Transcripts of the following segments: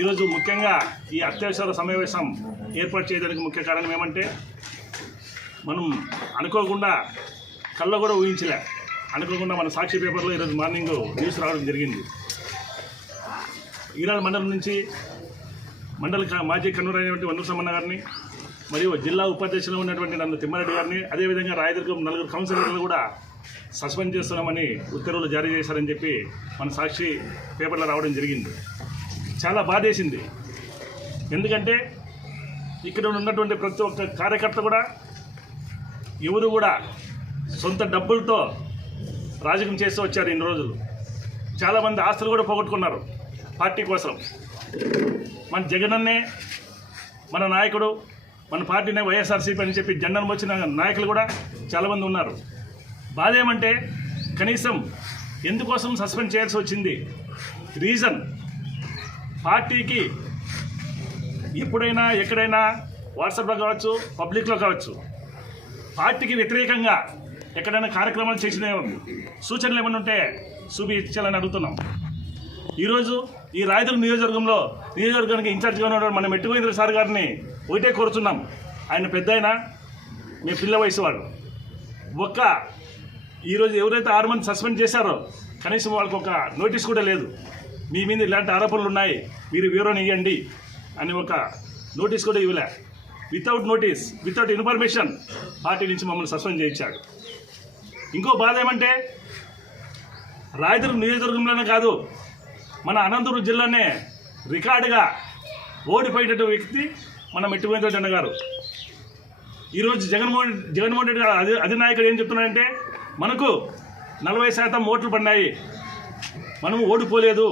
ఈరోజు ముఖ్యంగా ఈ అత్యవసర సమావేశం ఏర్పాటు చేయడానికి ముఖ్య కారణం ఏమంటే మనం అనుకోకుండా కళ్ళ కూడా ఊహించలే. అనుకోకుండా మన సాక్షి పేపర్లో ఈరోజు మార్నింగ్ న్యూస్ రావడం జరిగింది. ఈనాడు మండలం నుంచి మండల మాజీ కన్వీనర్ అయినటువంటి వంద సమ్మన్న గారిని మరియు జిల్లా ఉపాధ్యక్షులు ఉన్నటువంటి నన్ను తిమ్మారెడ్డి గారిని అదేవిధంగా రాయదుర్గం నలుగురు కౌన్సిలర్లు కూడా సస్పెండ్ చేస్తున్నామని ఉత్తర్వులు జారీ చేశారని చెప్పి మన సాక్షి పేపర్లో రావడం జరిగింది. చాలా బాధేసింది. ఎందుకంటే ఇక్కడ ఉన్నటువంటి ప్రతి ఒక్క కార్యకర్త కూడా ఎవరు కూడా సొంత డబ్బులతో రాజకీయం చేస్తూ వచ్చారు ఇన్ని రోజులు. చాలామంది ఆస్తులు కూడా పోగొట్టుకున్నారు పార్టీ కోసం. మన జగనన్నే మన నాయకుడు మన పార్టీనే వైఎస్ఆర్సీపీ అని చెప్పి జెండను వచ్చిన నాయకులు కూడా చాలామంది ఉన్నారు. బాధ ఏమంటే కనీసం ఎందుకోసం సస్పెండ్ చేయాల్సి వచ్చింది? రీజన్ పార్టీకి ఎప్పుడైనా ఎక్కడైనా వాట్సాప్లో కావచ్చు పబ్లిక్లో కావచ్చు పార్టీకి వ్యతిరేకంగా ఎక్కడైనా కార్యక్రమాలు చేసిన సూచనలు ఏమైనా ఉంటే చూపించాలని అడుగుతున్నాం. ఈరోజు ఈ రాయదుర్గ నియోజకవర్గంలో నియోజకవర్గానికి ఇన్ఛార్జ్గా ఉన్న మన మెట్టుగోవింద్ర సార్ గారిని ఒకటే కోరుతున్నాం ఆయన పెద్ద ఆయన మీ పిల్ల వయసు వాడు. ఒక్క ఈరోజు ఎవరైతే ఆరు మంది సస్పెండ్ చేశారో కనీసం వాళ్ళకి ఒక నోటీస్ కూడా లేదు. మీ మీద ఇలాంటి ఆరోపణలు ఉన్నాయి మీరు వివరణ ఇవ్వండి అని ఒక నోటీస్ కూడా ఇవ్వలే. Without notice without information party నుంచి మమ్మల్ని సస్పెండ్ చేయించాడు. ఇంకో బాధ ఏమంటే రాయదుర్గం నియోజకవర్గంలోనే కాదు మన అనంతపురం జిల్లానే రికార్డుగా ఓడిపోయేటటువంటి వ్యక్తి మన మెట్టుపోయిన జెండ గారు. ఈరోజు జగన్మోహన్ జగన్మోహన్ రెడ్డి గారు అధి అధినాయకుడు ఏం చెప్తున్నాడంటే మనకు నలభై శాతం ఓట్లు పడినాయి మనము ఓడిపోలేదు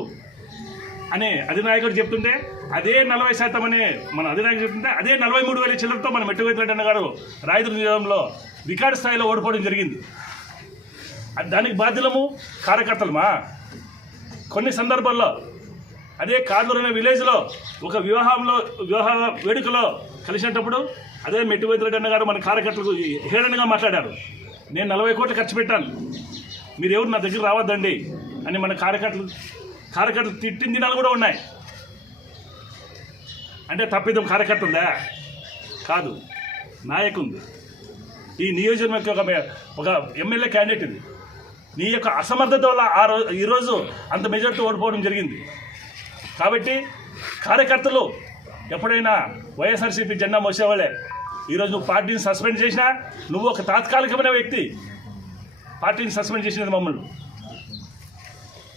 అనే అధినాయకుడు చెప్తుంటే అదే నలభై శాతం అనే మన అధినాయకుడు చెప్తుంటే అదే నలభై మూడు వేల చిల్లరతో మన మెట్టువైతులడ్డన్న గారు రాయదుర్గ నియోజకంలో రికార్డు స్థాయిలో ఓడిపోవడం జరిగింది. దానికి బాధ్యులము కార్యకర్తలమా? కొన్ని సందర్భాల్లో అదే కార్లూరు అనే విలేజ్లో ఒక వివాహంలో వివాహ వేడుకలో కలిసినప్పుడు అదే మెట్టివైద్యురెడ్డి అన్న గారు మన కార్యకర్తలకు హేళనగా మాట్లాడారు. నేను నలభై కోట్లు ఖర్చు పెట్టాను. మీరు ఎవరు నా దగ్గర రావద్దండి అని మన కార్యకర్తలు కార్యకర్తలు తిట్టిన దినాలు కూడా ఉన్నాయి. అంటే తప్పిదం కార్యకర్తలదా కాదు. నాయకుంది. ఈ నియోజకవర్గం ఒక- ఒక ఎమ్మెల్యే క్యాండిడేట్ ఇది. నీ యొక్క అసమర్థత వల్ల ఆ రోజు ఈరోజు అంత మెజార్టీ ఓడిపోవడం జరిగింది. కాబట్టి కార్యకర్తలు ఎప్పుడైనా వైఎస్ఆర్సీపీ జెండా మోసేవాళ్ళే. ఈరోజు నువ్వు పార్టీని సస్పెండ్ చేసినా నువ్వు ఒక తాత్కాలికమైన వ్యక్తి. పార్టీని సస్పెండ్ చేసినది మమ్మల్ని.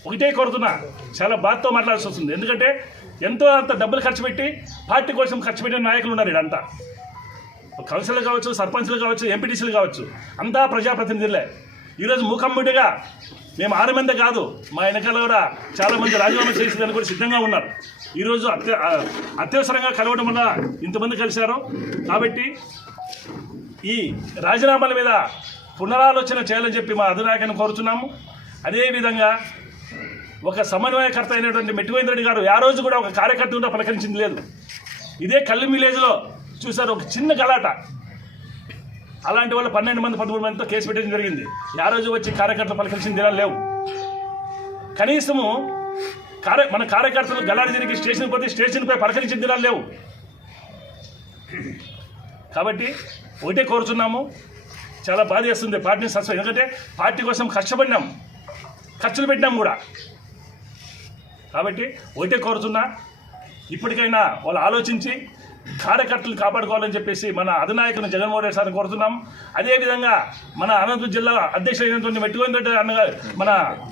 ఒకటే కోరుతున్నా. చాలా బాధతో మాట్లాడాల్సి వస్తుంది. ఎందుకంటే ఎంతో అంత డబ్బులు ఖర్చు పెట్టి పార్టీ కోసం ఖర్చు పెట్టిన నాయకులు ఉన్నారు ఇదంతా. కౌన్సిలర్ కావచ్చు సర్పంచ్లు కావచ్చు ఎంపీటీసీలు కావచ్చు అంతా ప్రజాప్రతినిధులే. ఈరోజు ముఖమ్ముడిగా మేము ఆరు మంది కాదు మా వెనకాల కూడా చాలామంది రాజీనామా చేసేదానికి కూడా సిద్ధంగా ఉన్నారు. ఈరోజు అత్య అత్యవసరంగా కలవడం వల్ల ఇంతమంది కలిశారు. కాబట్టి ఈ రాజీనామాల మీద పునరాలోచన చేయాలని చెప్పి మా అధినాయకుని కోరుతున్నాము అదేవిధంగా ఒక సమన్వయకర్త అయినటువంటి మెట్టువేంద్ర రెడ్డి గారు ఆ రోజు కూడా ఒక కార్యకర్త కూడా పలకరించింది లేదు. ఇదే కళ్ళు విలేజ్లో చూసారు ఒక చిన్న గలాట అలాంటి వాళ్ళు పన్నెండు మంది పదమూడు మందితో కేసు పెట్టడం జరిగింది. ఆ రోజు వచ్చి కార్యకర్తలు పలకరించిన దినాలు లేవు. కనీసము కార్య మన కార్యకర్తలు గలాడి జరిగి స్టేషన్ పోతే స్టేషన్పై పలకరించిన దినాలు లేవు. కాబట్టి ఒకటే కోరుతున్నాము చాలా బాధ చేస్తుంది పార్టీని సస్పెండ్ ఎందుకంటే పార్టీ కోసం కష్టపడినాం. ఖర్చులు పెట్టినాం కూడా. కాబట్టి ఒకటే కోరుతున్నా ఇప్పటికైనా వాళ్ళు ఆలోచించి కార్యకర్తలు కాపాడుకోవాలని చెప్పేసి మన అధినాయకుని జగన్మోహన్ రెడ్డి సార్ని కోరుతున్నాం. అదేవిధంగా మన అనంతపురం జిల్లా అధ్యక్షుడైనటువంటి మెట్టుకొని రెడ్డి అన్నగారు మన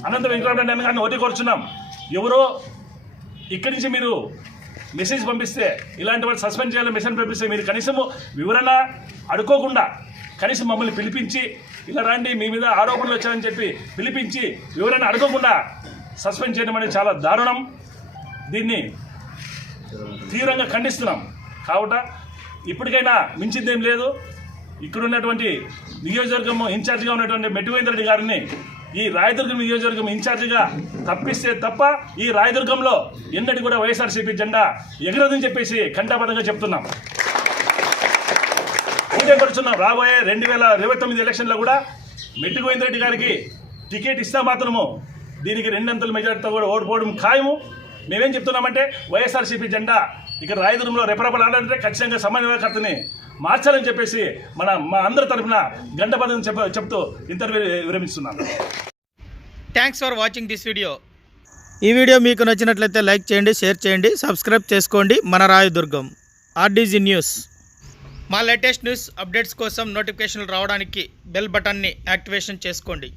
అనంత వెంకటరెడ్డి అన్న గారిని ఒకటి కోరుచున్నాం. ఎవరో ఇక్కడి నుంచి మీరు మెసేజ్ పంపిస్తే ఇలాంటి వాళ్ళు సస్పెండ్ చేయాలని మెసేజ్ పంపిస్తే మీరు కనీసము వివరణ అడుకోకుండా కనీసం మమ్మల్ని పిలిపించి ఇలా రండి మీ మీద ఆరోపణలు వచ్చాయని చెప్పి పిలిపించి వివరణ అడగకుండా సస్పెండ్ చేయడం అనేది చాలా దారుణం. దీన్ని తీవ్రంగా ఖండిస్తున్నాం. కావుట ఇప్పటికైనా మించిందేం లేదు. ఇక్కడ ఉన్నటువంటి నియోజకవర్గం ఇన్ఛార్జిగా ఉన్నటువంటి మెట్టువేంద్రెడ్డి గారిని ఈ రాయదుర్గం నియోజకవర్గం ఇన్ఛార్జిగా తప్పిస్తే తప్ప ఈ రాయదుర్గంలో ఎన్నటి కూడా వైఎస్ఆర్సీపీ జెండా ఎగరదని చెప్పేసి కంఠాపదంగా చెప్తున్నాం. ఒకటే పడుతున్నాం. రాబోయే రెండు వేల ఇరవై తొమ్మిది ఎలక్షన్లో కూడా మెట్టుగోవిందరెడ్డి గారికి టికెట్ ఇస్తే మాత్రము దీనికి రెండంతల మెజార్టీతో కూడా ఓడిపోవడం ఖాయము. మేమేం చెప్తున్నామంటే వైఎస్ఆర్సీపీ జెండా ఇక్కడ రాయదుర్గంలో రెపరెపలాడాలంటే ఖచ్చితంగా సమన్వయకర్తని మార్చాలని చెప్పేసి మన మా అందరి తరఫున గంట పదం చెప్ప చెప్తూ interview విరమిస్తున్నాను. Thanks for watching this video ఈ వీడియో మీకు నచ్చినట్లయితే లైక్ చేయండి షేర్ చేయండి సబ్స్క్రైబ్ చేసుకోండి. మన రాయదుర్గం ఆర్డీజీ న్యూస్. మా లేటెస్ట్ న్యూస్ అప్డేట్స్ కోసం నోటిఫికేషన్లు రావడానికి బెల్ బటన్ని యాక్టివేషన్ చేసుకోండి.